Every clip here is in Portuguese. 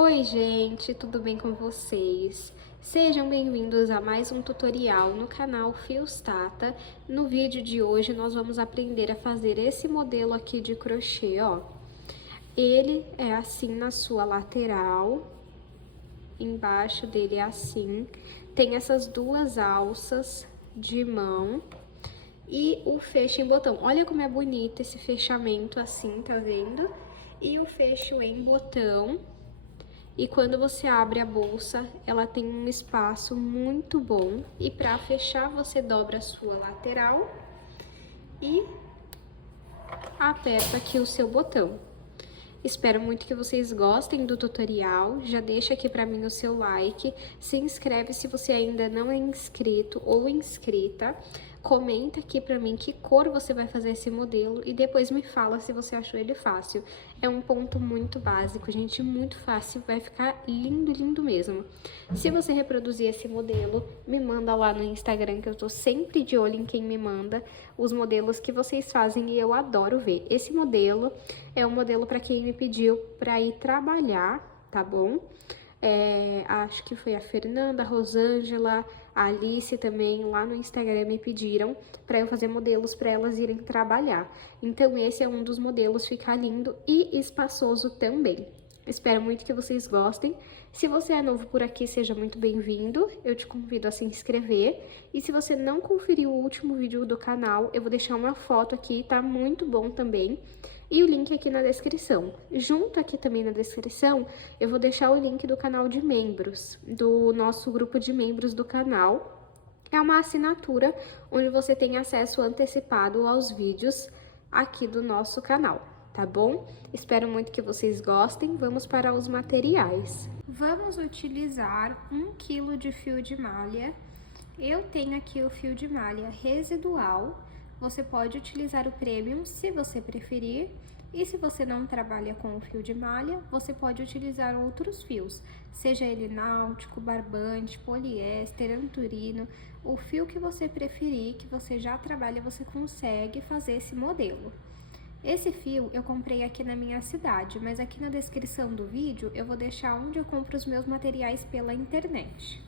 Oi gente, tudo bem com vocês? Sejam bem-vindos a mais um tutorial no canal Fios Tata. No vídeo de hoje nós vamos aprender a fazer esse modelo aqui de crochê, ó. Ele é assim na sua lateral, embaixo dele é assim, tem essas duas alças de mão e o fecho em botão. Olha como é bonito esse fechamento assim, tá vendo? E o fecho em botão. E quando você abre a bolsa, ela tem um espaço muito bom. E para fechar, você dobra a sua lateral e aperta aqui o seu botão. Espero muito que vocês gostem do tutorial. Já deixa aqui para mim o seu like. Se inscreve se você ainda não é inscrito ou inscrita. Comenta aqui pra mim que cor você vai fazer esse modelo e depois me fala se você achou ele fácil. É um ponto muito básico, gente, muito fácil, vai ficar lindo, lindo mesmo. Se você reproduzir esse modelo, me manda lá no Instagram, que eu tô sempre de olho em quem me manda os modelos que vocês fazem e eu adoro ver. Esse modelo é um modelo para quem me pediu para ir trabalhar, tá bom? Acho que foi a Fernanda, a Rosângela, a Alice também, lá no Instagram me pediram para eu fazer modelos para elas irem trabalhar. Então esse é um dos modelos, fica lindo e espaçoso também. Espero muito que vocês gostem. Se você é novo por aqui, seja muito bem-vindo. Eu te convido a se inscrever. E se você não conferiu o último vídeo do canal, eu vou deixar uma foto aqui, tá muito bom também. E o link aqui na descrição. Junto aqui também na descrição, eu vou deixar o link do canal de membros, do nosso grupo de membros do canal. É uma assinatura onde você tem acesso antecipado aos vídeos aqui do nosso canal, tá bom? Espero muito que vocês gostem. Vamos para os materiais. Vamos utilizar 1 kg de fio de malha. Eu tenho aqui o fio de malha residual. Você pode utilizar o premium se você preferir. E se você não trabalha com o fio de malha, você pode utilizar outros fios, seja ele náutico, barbante, poliéster, anturino, o fio que você preferir, que você já trabalha, você consegue fazer esse modelo. Esse fio eu comprei aqui na minha cidade, mas aqui na descrição do vídeo eu vou deixar onde eu compro os meus materiais pela internet.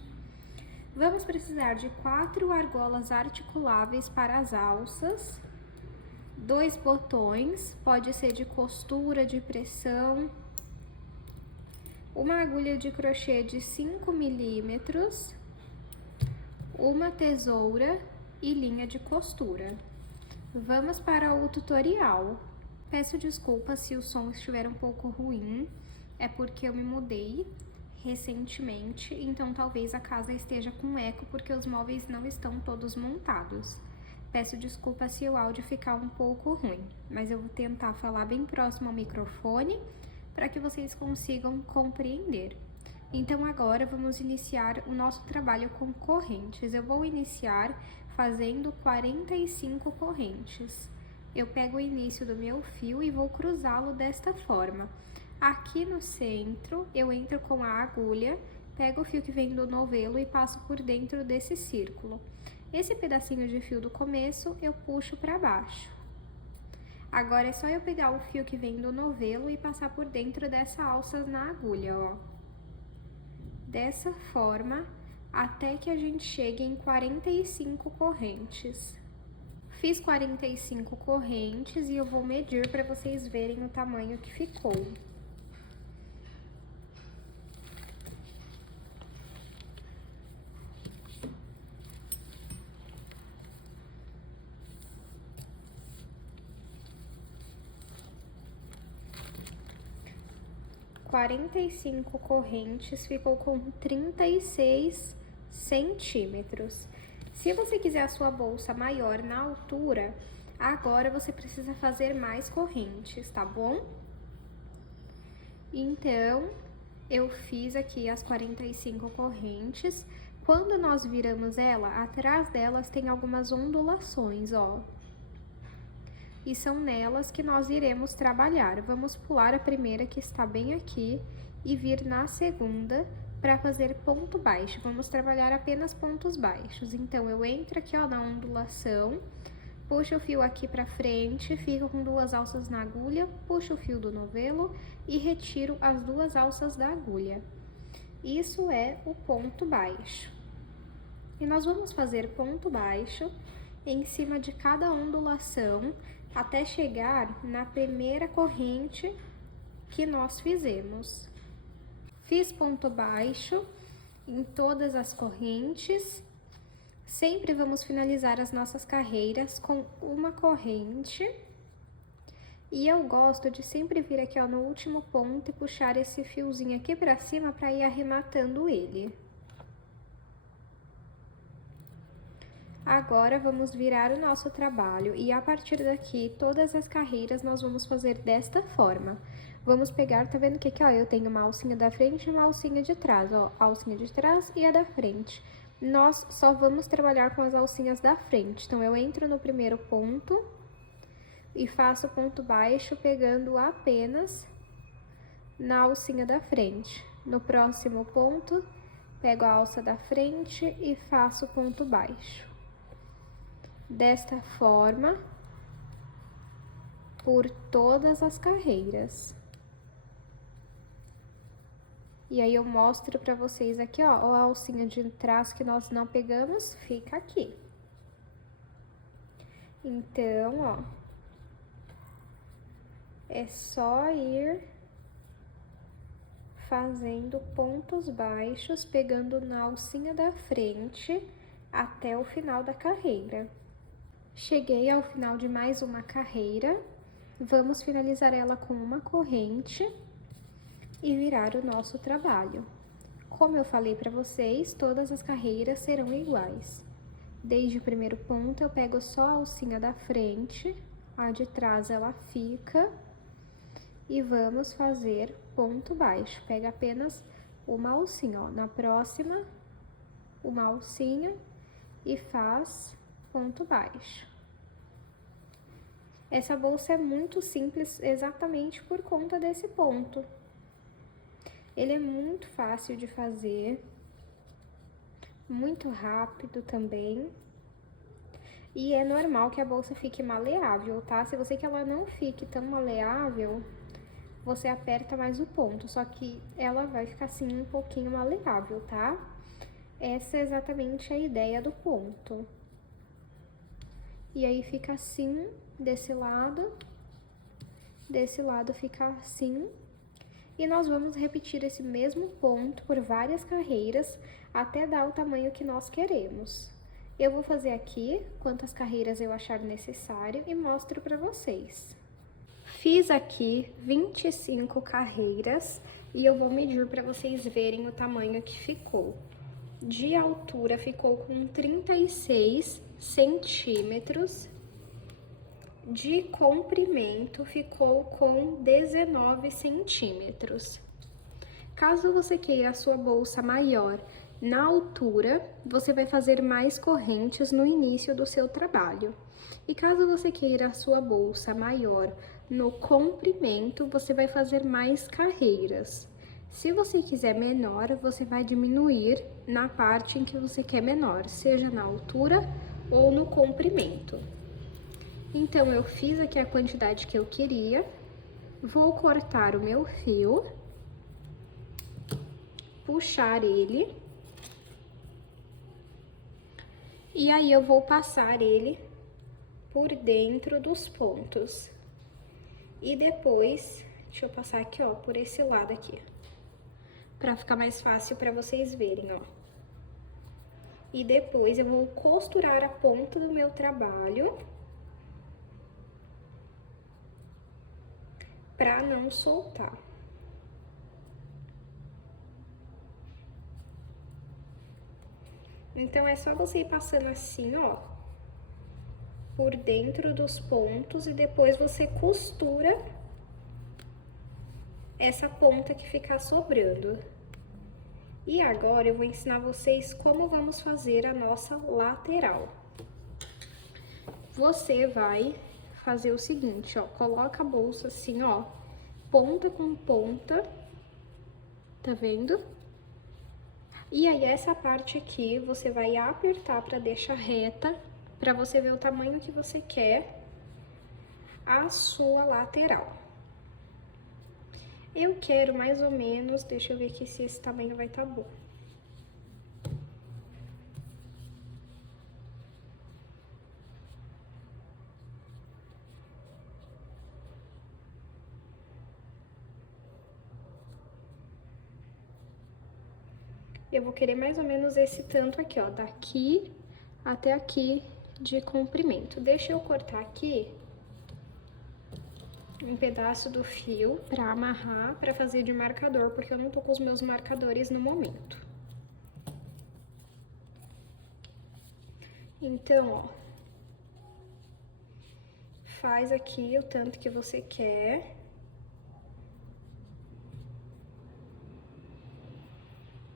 Vamos precisar de 4 argolas articuláveis para as alças, 2 botões, pode ser de costura, de pressão, uma agulha de crochê de 5 milímetros, uma tesoura e linha de costura. Vamos para o tutorial. Peço desculpas se o som estiver um pouco ruim, é porque eu me mudei recentemente, então talvez a casa esteja com eco porque os móveis não estão todos montados. Peço desculpas se o áudio ficar um pouco ruim, mas eu vou tentar falar bem próximo ao microfone para que vocês consigam compreender. Então agora vamos iniciar o nosso trabalho com correntes. Eu vou iniciar fazendo 45 correntes. Eu pego o início do meu fio e vou cruzá-lo desta forma. Aqui no centro, eu entro com a agulha, pego o fio que vem do novelo e passo por dentro desse círculo. Esse pedacinho de fio do começo, eu puxo para baixo. Agora é só eu pegar o fio que vem do novelo e passar por dentro dessa alça na agulha, ó. Dessa forma, até que a gente chegue em 45 correntes. Fiz 45 correntes e eu vou medir para vocês verem o tamanho que ficou. Quarenta e cinco correntes, ficou com 36 centímetros. Se você quiser a sua bolsa maior na altura, agora você precisa fazer mais correntes, tá bom? Então, eu fiz aqui as 45 correntes. Quando nós viramos ela, atrás delas tem algumas ondulações, ó. E são nelas que nós iremos trabalhar. Vamos pular a primeira, que está bem aqui, e vir na segunda para fazer ponto baixo. Vamos trabalhar apenas pontos baixos. Então, eu entro aqui, ó, na ondulação, puxa o fio aqui pra frente, fico com 2 alças na agulha, puxo o fio do novelo e retiro as 2 alças da agulha. Isso é o ponto baixo. E nós vamos fazer ponto baixo em cima de cada ondulação até chegar na primeira corrente que nós fizemos. Fiz ponto baixo em todas as correntes. Sempre vamos finalizar as nossas carreiras com uma corrente. E eu gosto de sempre vir aqui, ó, no último ponto e puxar esse fiozinho aqui pra cima pra ir arrematando ele. Agora, vamos virar o nosso trabalho e a partir daqui, todas as carreiras nós vamos fazer desta forma. Vamos pegar, tá vendo que aqui, ó, eu tenho uma alcinha da frente e uma alcinha de trás, ó, a alcinha de trás e a da frente. Nós só vamos trabalhar com as alcinhas da frente, então eu entro no primeiro ponto e faço ponto baixo pegando apenas na alcinha da frente. No próximo ponto, pego a alça da frente e faço ponto baixo. Desta forma, por todas as carreiras. E aí eu mostro pra vocês aqui, ó, a alcinha de trás que nós não pegamos, fica aqui. Então, ó, é só ir fazendo pontos baixos, pegando na alcinha da frente até o final da carreira. Cheguei ao final de mais uma carreira, vamos finalizar ela com uma corrente e virar o nosso trabalho. Como eu falei para vocês, todas as carreiras serão iguais. Desde o primeiro ponto, eu pego só a alcinha da frente, a de trás ela fica, e vamos fazer ponto baixo. Pega apenas uma alcinha, ó, na próxima, uma alcinha e faz ponto baixo. Essa bolsa é muito simples exatamente por conta desse ponto. Ele é muito fácil de fazer, muito rápido também. E é normal que a bolsa fique maleável, tá? Se você quer que ela não fique tão maleável, você aperta mais o ponto, só que ela vai ficar assim um pouquinho maleável, tá? Essa é exatamente a ideia do ponto. E aí fica assim, desse lado fica assim. E nós vamos repetir esse mesmo ponto por várias carreiras até dar o tamanho que nós queremos. Eu vou fazer aqui quantas carreiras eu achar necessário e mostro pra vocês. Fiz aqui 25 carreiras e eu vou medir para vocês verem o tamanho que ficou. De altura ficou com 36 centímetros, de comprimento ficou com 19 centímetros. Caso você queira a sua bolsa maior na altura, você vai fazer mais correntes no início do seu trabalho. E caso você queira a sua bolsa maior no comprimento, você vai fazer mais carreiras. Se você quiser menor, você vai diminuir na parte em que você quer menor, seja na altura ou no comprimento. Então, eu fiz aqui a quantidade que eu queria, vou cortar o meu fio, puxar ele, e aí eu vou passar ele por dentro dos pontos. E depois, deixa eu passar aqui, ó, por esse lado aqui, pra ficar mais fácil pra vocês verem, ó. E depois eu vou costurar a ponta do meu trabalho pra não soltar. Então, é só você ir passando assim, ó, por dentro dos pontos e depois você costura essa ponta que ficar sobrando. E agora eu vou ensinar vocês como vamos fazer a nossa lateral. Você vai fazer o seguinte, ó, coloca a bolsa assim, ó, ponta com ponta, tá vendo? E aí, essa parte aqui, você vai apertar pra deixar reta para você ver o tamanho que você quer a sua lateral. Eu quero mais ou menos, deixa eu ver aqui se esse tamanho vai estar bom. Eu vou querer mais ou menos esse tanto aqui, ó, daqui até aqui de comprimento. Deixa eu cortar aqui um pedaço do fio pra amarrar, pra fazer de marcador, porque eu não tô com os meus marcadores no momento. Então, ó, faz aqui o tanto que você quer.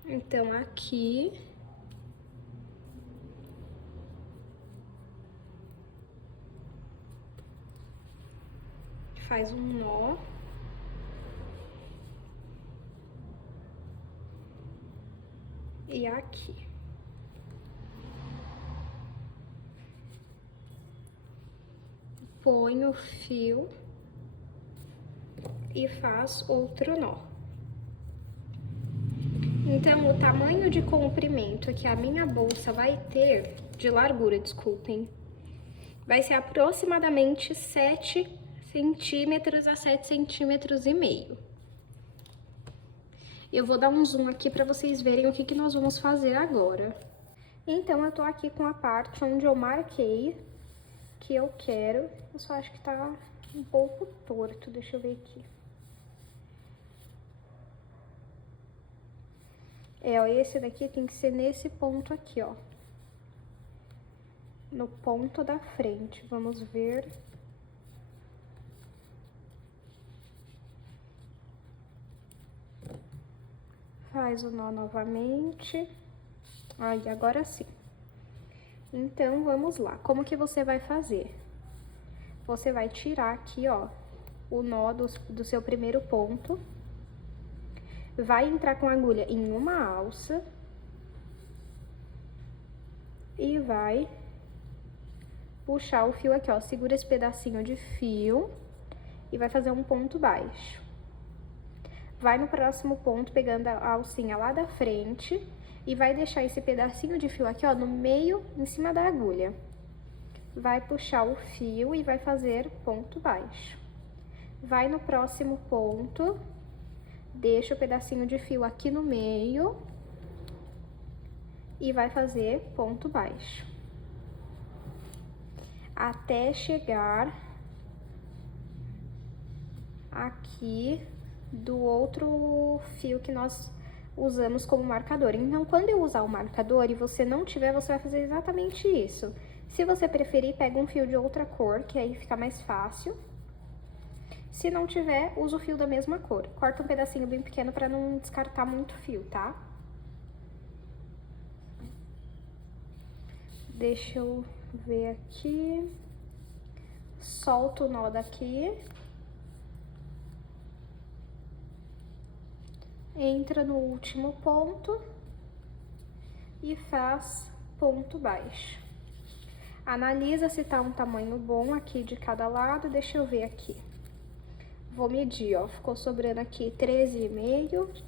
Então, aqui... faz um nó. E aqui. Põe o fio e faz outro nó. Então, o tamanho de comprimento que a minha bolsa vai ter, de largura, desculpem, vai ser aproximadamente 7 centímetros a 7,5 centímetros. Eu vou dar um zoom aqui para vocês verem o que nós vamos fazer agora. Então, eu tô aqui com a parte onde eu marquei que eu quero. Eu só acho que tá um pouco torto, deixa eu ver aqui. Ó, esse daqui tem que ser nesse ponto aqui, ó. No ponto da frente, vamos ver. Faz o nó novamente. Aí, agora sim. Então, vamos lá. Como que você vai fazer? Você vai tirar aqui, ó, o nó do seu primeiro ponto. Vai entrar com a agulha em uma alça. E vai puxar o fio aqui, ó. Segura esse pedacinho de fio e vai fazer um ponto baixo. Vai no próximo ponto, pegando a alcinha lá da frente e vai deixar esse pedacinho de fio aqui, ó, no meio, em cima da agulha. Vai puxar o fio e vai fazer ponto baixo. Vai no próximo ponto, deixa o pedacinho de fio aqui no meio e vai fazer ponto baixo. Até chegar aqui do outro fio que nós usamos como marcador. Então, quando eu usar o marcador e você não tiver, você vai fazer exatamente isso. Se você preferir, pega um fio de outra cor, que aí fica mais fácil. Se não tiver, usa o fio da mesma cor. Corta um pedacinho bem pequeno para não descartar muito fio, tá? Deixa eu ver aqui. Solta o nó daqui. Entra no último ponto e faz ponto baixo. Analisa se tá um tamanho bom aqui de cada lado, deixa eu ver aqui. Vou medir, ó, ficou sobrando aqui 13,5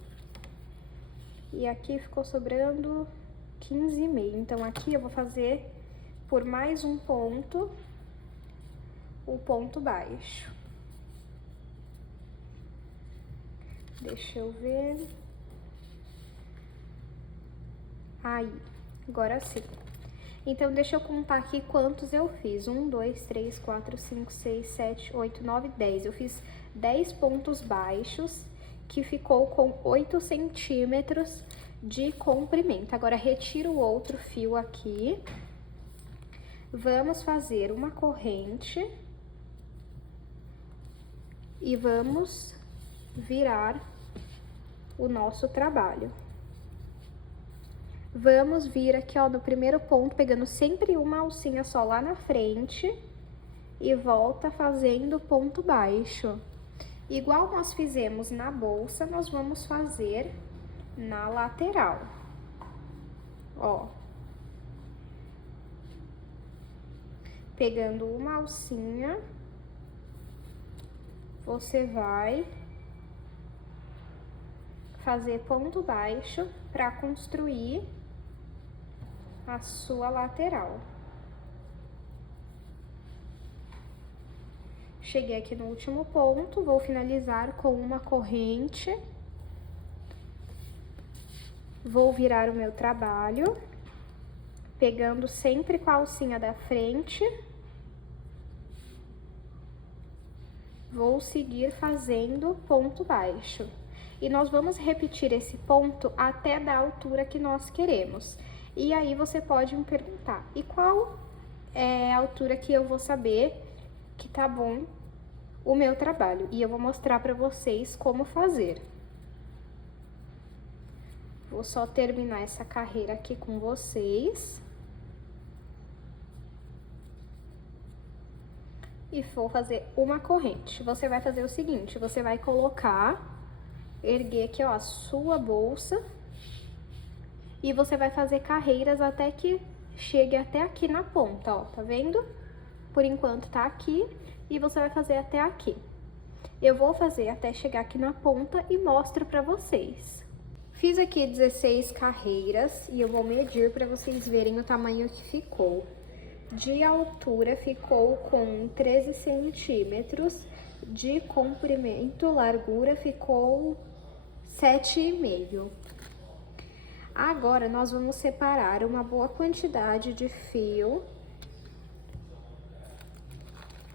e aqui ficou sobrando 15,5. Então, aqui eu vou fazer por mais um ponto, o ponto baixo. Deixa eu ver. Aí, agora sim. Então, deixa eu contar aqui quantos eu fiz. 1, 2, 3, 4, 5, 6, 7, 8, 9, 10. Eu fiz 10 pontos baixos, que ficou com 8 centímetros de comprimento. Agora, retiro o outro fio aqui. Vamos fazer uma corrente. E vamos virar o nosso trabalho. Vamos vir aqui, ó, no primeiro ponto, pegando sempre uma alcinha só lá na frente e volta fazendo ponto baixo. Igual nós fizemos na bolsa, nós vamos fazer na lateral. Ó. Pegando uma alcinha, você vai fazer ponto baixo para construir a sua lateral. Cheguei aqui no último ponto, vou finalizar com uma corrente. Vou virar o meu trabalho, pegando sempre com a alcinha da frente. Vou seguir fazendo ponto baixo. E nós vamos repetir esse ponto até da altura que nós queremos. E aí você pode me perguntar, e qual é a altura que eu vou saber que tá bom o meu trabalho? E eu vou mostrar pra vocês como fazer. Vou só terminar essa carreira aqui com vocês. E vou fazer uma corrente. Você vai fazer o seguinte, você vai erguer aqui, ó, a sua bolsa. E você vai fazer carreiras até que chegue até aqui na ponta, ó, tá vendo? Por enquanto tá aqui e você vai fazer até aqui. Eu vou fazer até chegar aqui na ponta e mostro pra vocês. Fiz aqui 16 carreiras e eu vou medir para vocês verem o tamanho que ficou. De altura ficou com 13 centímetros, de comprimento, largura ficou 7,5. Agora, nós vamos separar uma boa quantidade de fio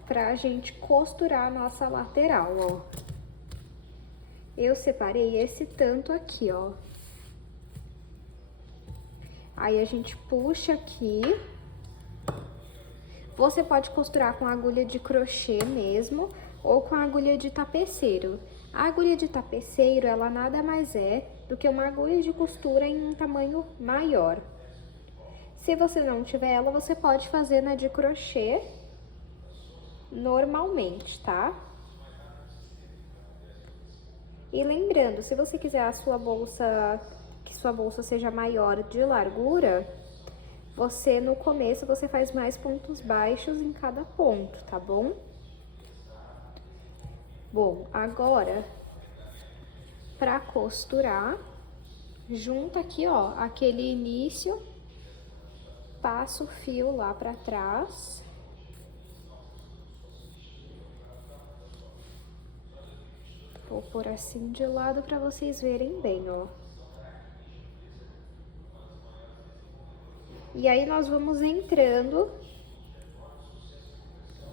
pra gente costurar a nossa lateral, ó. Eu separei esse tanto aqui, ó. Aí, a gente puxa aqui. Você pode costurar com agulha de crochê mesmo, ou com agulha de tapeceiro. A agulha de tapeceiro, ela nada mais é do que uma agulha de costura em um tamanho maior. Se você não tiver ela, você pode fazer na de crochê normalmente, tá? E lembrando, se você quiser que sua bolsa seja maior de largura, no começo, você faz mais pontos baixos em cada ponto, tá bom? Bom, agora, pra costurar, junta aqui, ó, aquele início, passa o fio lá pra trás. Vou pôr assim de lado pra vocês verem bem, ó. E aí, nós vamos entrando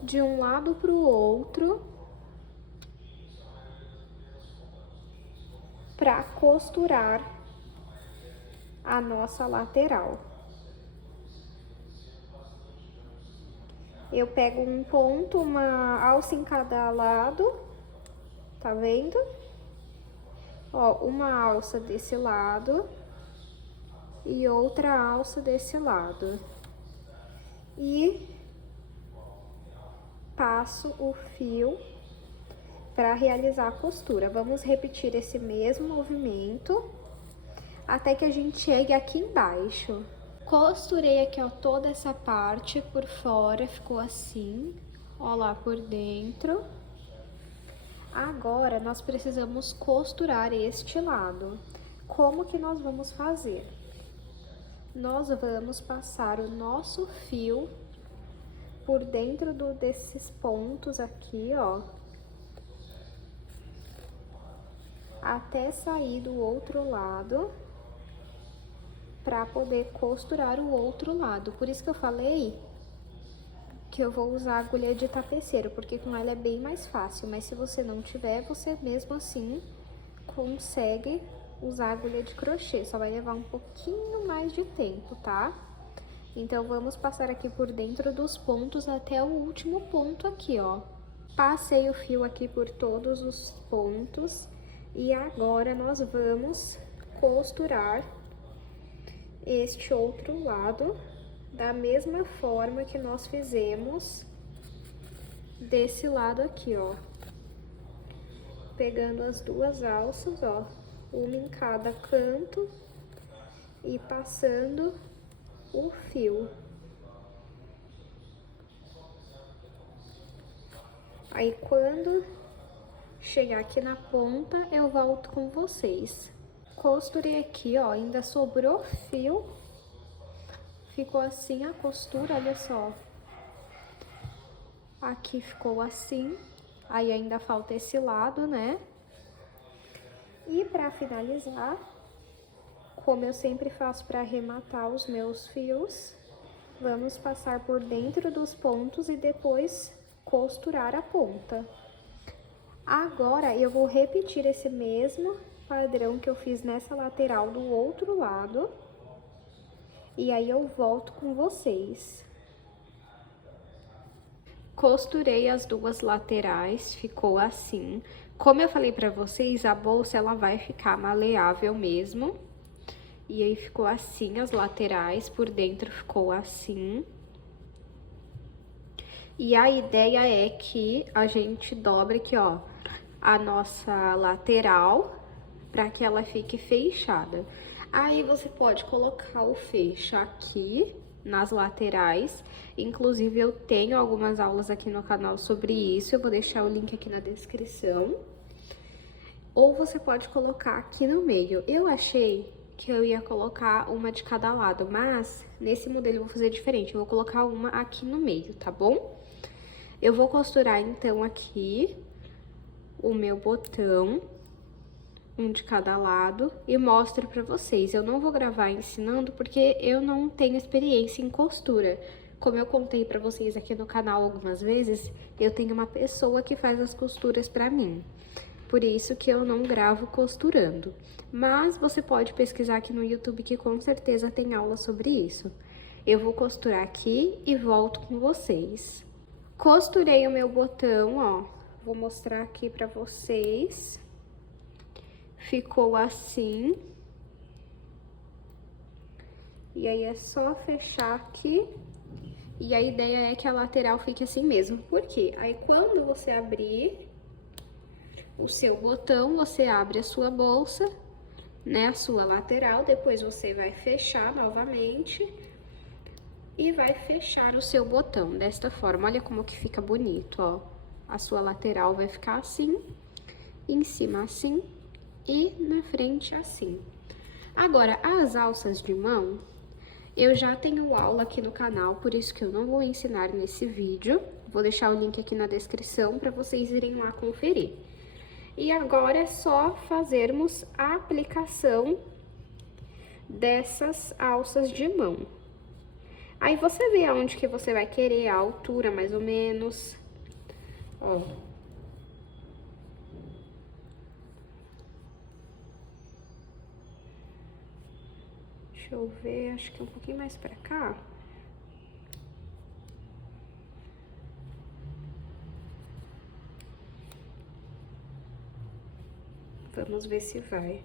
de um lado pro outro pra costurar a nossa lateral. Eu pego um ponto, uma alça em cada lado. Tá vendo? Ó, uma alça desse lado e outra alça desse lado. E passo o fio para realizar a costura. Vamos repetir esse mesmo movimento até que a gente chegue aqui embaixo. Costurei aqui, ó, toda essa parte por fora, ficou assim, ó lá por dentro. Agora, nós precisamos costurar este lado. Como que nós vamos fazer? Nós vamos passar o nosso fio por dentro desses pontos aqui, ó, até sair do outro lado, pra poder costurar o outro lado. Por isso que eu falei que eu vou usar agulha de tapeceiro, porque com ela é bem mais fácil, mas se você não tiver, você mesmo assim consegue usar agulha de crochê, só vai levar um pouquinho mais de tempo, tá? Então, vamos passar aqui por dentro dos pontos até o último ponto aqui, ó. Passei o fio aqui por todos os pontos e agora nós vamos costurar este outro lado da mesma forma que nós fizemos desse lado aqui, ó. Pegando as duas alças, ó, uma em cada canto e passando o fio. Aí, quando chegar aqui na ponta, eu volto com vocês. Costurei aqui, ó, ainda sobrou fio. Ficou assim a costura, olha só. Aqui ficou assim. Aí ainda falta esse lado, né? E pra finalizar, como eu sempre faço pra arrematar os meus fios, vamos passar por dentro dos pontos e depois costurar a ponta. Agora, eu vou repetir esse mesmo padrão que eu fiz nessa lateral do outro lado. E aí, eu volto com vocês. Costurei as duas laterais, ficou assim. Como eu falei pra vocês, a bolsa, ela vai ficar maleável mesmo. E aí, ficou assim as laterais, por dentro ficou assim. E a ideia é que a gente dobre aqui, ó, a nossa lateral, para que ela fique fechada. Aí, você pode colocar o fecho aqui nas laterais. Inclusive, eu tenho algumas aulas aqui no canal sobre isso, eu vou deixar o link aqui na descrição. Ou você pode colocar aqui no meio. Eu achei que eu ia colocar uma de cada lado, mas nesse modelo eu vou fazer diferente. Eu vou colocar uma aqui no meio, tá bom? Eu vou costurar, então, aqui o meu botão, um de cada lado, e mostro pra vocês. Eu não vou gravar ensinando porque eu não tenho experiência em costura. Como eu contei pra vocês aqui no canal algumas vezes, eu tenho uma pessoa que faz as costuras pra mim. Por isso que eu não gravo costurando. Mas você pode pesquisar aqui no YouTube que com certeza tem aula sobre isso. Eu vou costurar aqui e volto com vocês. Costurei o meu botão, ó. Vou mostrar aqui pra vocês. Ficou assim. E aí, é só fechar aqui. E a ideia é que a lateral fique assim mesmo. Por quê? Aí, quando você abrir o seu botão, você abre a sua bolsa, né, a sua lateral, depois você vai fechar novamente e vai fechar o seu botão desta forma. Olha como que fica bonito, ó. A sua lateral vai ficar assim, em cima assim e na frente assim. Agora, as alças de mão, eu já tenho aula aqui no canal, por isso que eu não vou ensinar nesse vídeo. Vou deixar o link aqui na descrição para vocês irem lá conferir. E agora é só fazermos a aplicação dessas alças de mão. Aí, você vê aonde que você vai querer, a altura, mais ou menos. Ó. Deixa eu ver, acho que é um pouquinho mais pra cá. Vamos ver se vai.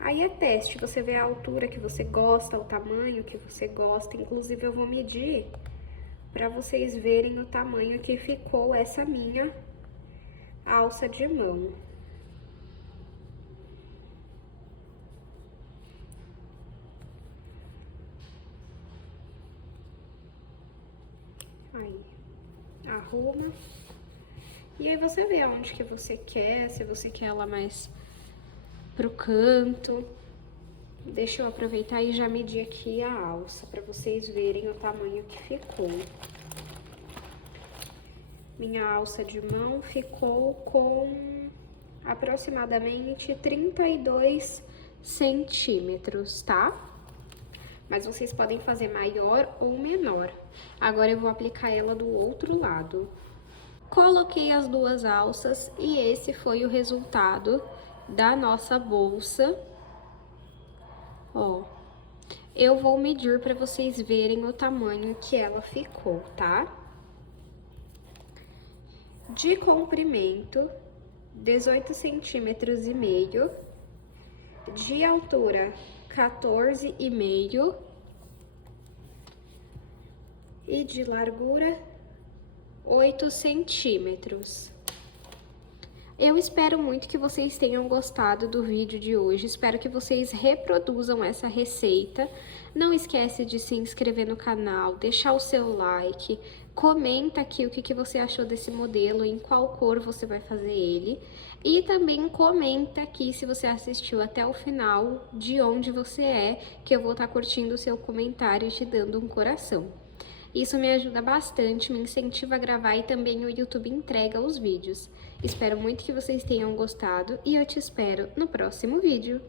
Aí é teste, você vê a altura que você gosta, o tamanho que você gosta. Inclusive, eu vou medir pra vocês verem o tamanho que ficou essa minha alça de mão. Aí, arruma. E aí, você vê aonde que você quer, se você quer ela mais pro canto. Deixa eu aproveitar e já medir aqui a alça, pra vocês verem o tamanho que ficou. Minha alça de mão ficou com aproximadamente 32 centímetros, tá? Mas vocês podem fazer maior ou menor. Agora, eu vou aplicar ela do outro lado. Coloquei as duas alças e esse foi o resultado da nossa bolsa. Ó, eu vou medir para vocês verem o tamanho que ela ficou, tá? De comprimento, 18 centímetros e meio. De altura, 14,5. E de largura, 8 centímetros. Eu espero muito que vocês tenham gostado do vídeo de hoje, espero que vocês reproduzam essa receita. Não esquece de se inscrever no canal, deixar o seu like, Comenta aqui o que você achou desse modelo, em qual cor você vai fazer ele. E também comenta aqui se você assistiu até o final, de onde você é, que eu vou estar curtindo o seu comentário e te dando um coração. Isso me ajuda bastante, me incentiva a gravar e também o YouTube entrega os vídeos. Espero muito que vocês tenham gostado e eu te espero no próximo vídeo.